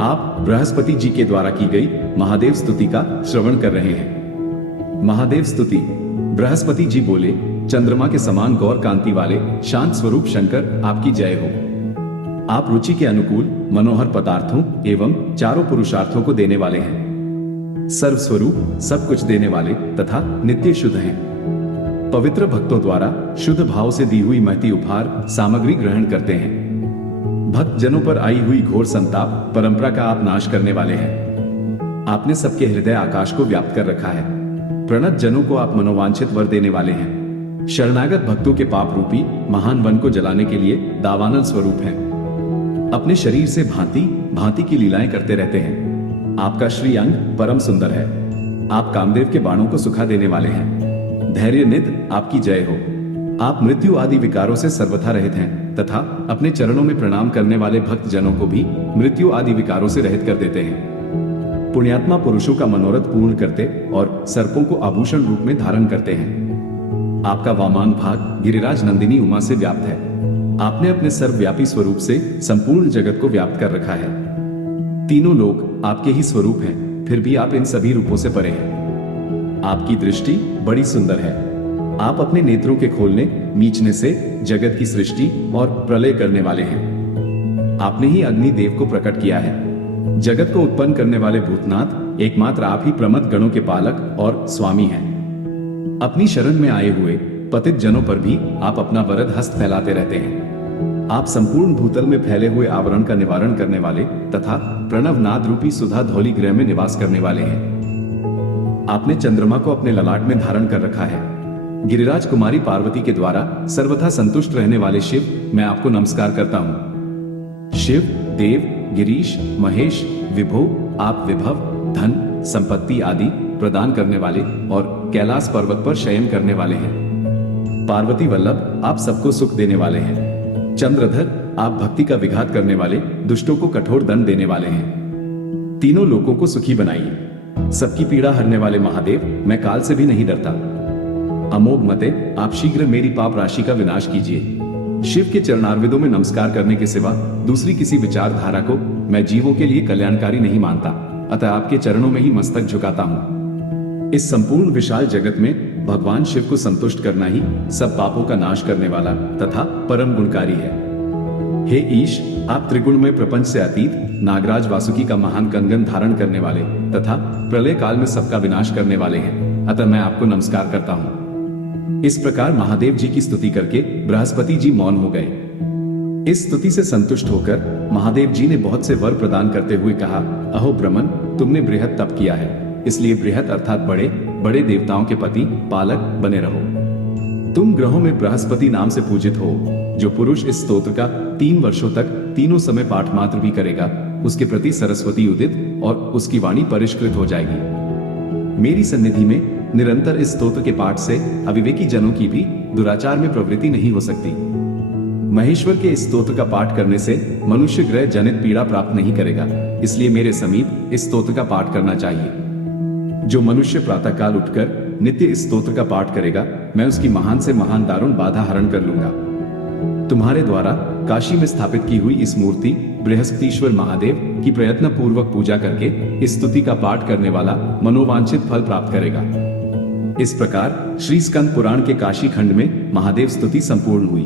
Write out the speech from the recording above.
आप बृहस्पति जी के द्वारा की गई महादेव स्तुति का श्रवण कर रहे हैं। महादेव स्तुति। बृहस्पति जी बोले, चंद्रमा के समान गौर कांति वाले शांत स्वरूप शंकर आपकी जय हो। आप रुचि के अनुकूल मनोहर पदार्थों एवं चारों पुरुषार्थों को देने वाले हैं। सर्वस्वरूप सब कुछ देने वाले तथा नित्य शुद्ध हैं। पवित्र भक्तों द्वारा शुद्ध भाव से दी हुई महती उपहार सामग्री ग्रहण करते हैं। भक्त जनों पर आई हुई घोर संताप परंपरा का आप नाश करने वाले हैं। आपने सबके हृदय आकाश को व्याप्त कर रखा है। प्रणत जनों को आप मनोवांछित वर देने वाले हैं। शरणागत भक्तों के पाप रूपी महान वन को जलाने के लिए दावानल स्वरूप हैं। अपने शरीर से भांति भांति की लीलाएं करते रहते हैं। आपका श्री अंग परम सुंदर है। आप कामदेव के बाणों को सुखा देने वाले हैं। धैर्य निध आपकी जय हो। आप मृत्यु आदि विकारों से सर्वथा रहित हैं तथा अपने चरणों में प्रणाम करने वाले भक्त जनों को भी मृत्यु आदि विकारों से रहित कर देते हैं। पुण्यात्मा पुरुषों का मनोरथ पूर्ण करते और सर्पों को आभूषण रूप में धारण करते हैं। आपका वामांग भाग गिरिराज नंदिनी उमा से व्याप्त है। आपने अपने सर्वव्यापी स्वरूप से संपूर्ण जगत को व्याप्त कर रखा है। तीनों लोक आपके ही स्वरूप हैं, फिर भी आप इन सभी रूपों से परे हैं। आपकी दृष्टि बड़ी सुंदर है। आप अपने नेत्रों के खोलने मीचने से जगत की सृष्टि और प्रलय करने वाले हैं। आपने ही अग्नि देव को प्रकट किया है। जगत को उत्पन्न करने वाले भूतनाथ एकमात्र आप ही प्रमथ गणों के पालक और स्वामी हैं। अपनी शरण में आए हुए पतित जनों पर भी आप अपना वरद हस्त फैलाते रहते हैं। आप संपूर्ण भूतल में फैले हुए आवरण का निवारण करने वाले तथा प्रणव नाद रूपी सुधा धौली ग्रह में निवास करने वाले हैं। आपने चंद्रमा को अपने ललाट में धारण कर रखा है। गिरिराज कुमारी पार्वती के द्वारा सर्वथा संतुष्ट रहने वाले शिव, मैं आपको नमस्कार करता हूँ। शिव, देव, गिरीश, महेश, विभो, आप विभव, धन, संपत्ति आदि प्रदान करने वाले और कैलाश पर्वत पर शयन करने वाले हैं। पार्वती वल्लभ, आप सबको सुख देने वाले हैं। चंद्रधर, आप भक्ति का विघात करने वाले, दुष्टों को कठोर दंड देने वाले हैं। तीनों लोगों को सुखी बनाइए। सबकी पीड़ा हरने वाले महादेव, मैं काल से भी नहीं डरता। अमोघ मते, आप शीघ्र मेरी पाप राशि का विनाश कीजिए। शिव के चरणारविंदों में नमस्कार करने के सिवा दूसरी किसी विचारधारा को मैं जीवों के लिए कल्याणकारी नहीं मानता, अतः आपके चरणों में ही मस्तक झुकाता हूँ। इस संपूर्ण विशाल जगत में भगवान शिव को संतुष्ट करना ही सब पापों का नाश करने वाला तथा परम गुणकारी है। हे ईश, आप त्रिगुण में प्रपंच से अतीत नागराज वासुकी का महान कंगन धारण करने वाले तथा प्रलय काल में सबका विनाश करने वाले हैं, अतः मैं आपको नमस्कार करता हूँ। इस प्रकार महादेव जी की स्तुति करके बृहस्पति जी मौन हो गए। इस स्तुति से संतुष्ट होकर महादेव जी ने बहुत से वर प्रदान करते हुए कहा, अहो ब्रह्मन, तुमने बृहत तप किया है, इसलिए बृहत अर्थात बड़े बड़े देवताओं के पति पालक बने रहो। तुम ग्रहों में बृहस्पति नाम से पूजित हो। जो पुरुष इस स्तोत्र का 3 वर्षों तक तीनों समय पाठ मात्र भी करेगा, उसके प्रति सरस्वती उदित और उसकी वाणी परिष्कृत हो जाएगी। मेरी सन्निधि में निरंतर इस स्तोत्र के पाठ से अविवेकी जनों की भी दुराचार में प्रवृत्ति नहीं हो सकती। महेश्वर के इस स्तोत्र का पाठ करने से मनुष्य ग्रह जनित पीड़ा प्राप्त नहीं करेगा, इसलिए मेरे समीप इस स्तोत्र का पाठ करना चाहिए। जो मनुष्य प्रातः काल उठकर नित्य इस स्तोत्र का पाठ करेगा, मैं उसकी महान से महान दारुण बाधा हरण कर लूंगा। तुम्हारे द्वारा काशी में स्थापित की हुई इस मूर्ति बृहस्पतिश्वर महादेव की प्रयत्न पूर्वक पूजा करके इस स्तुति का पाठ करने वाला मनोवांछित फल प्राप्त करेगा। इस प्रकार श्री स्कंद पुराण के काशी खंड में महादेव स्तुति संपूर्ण हुई।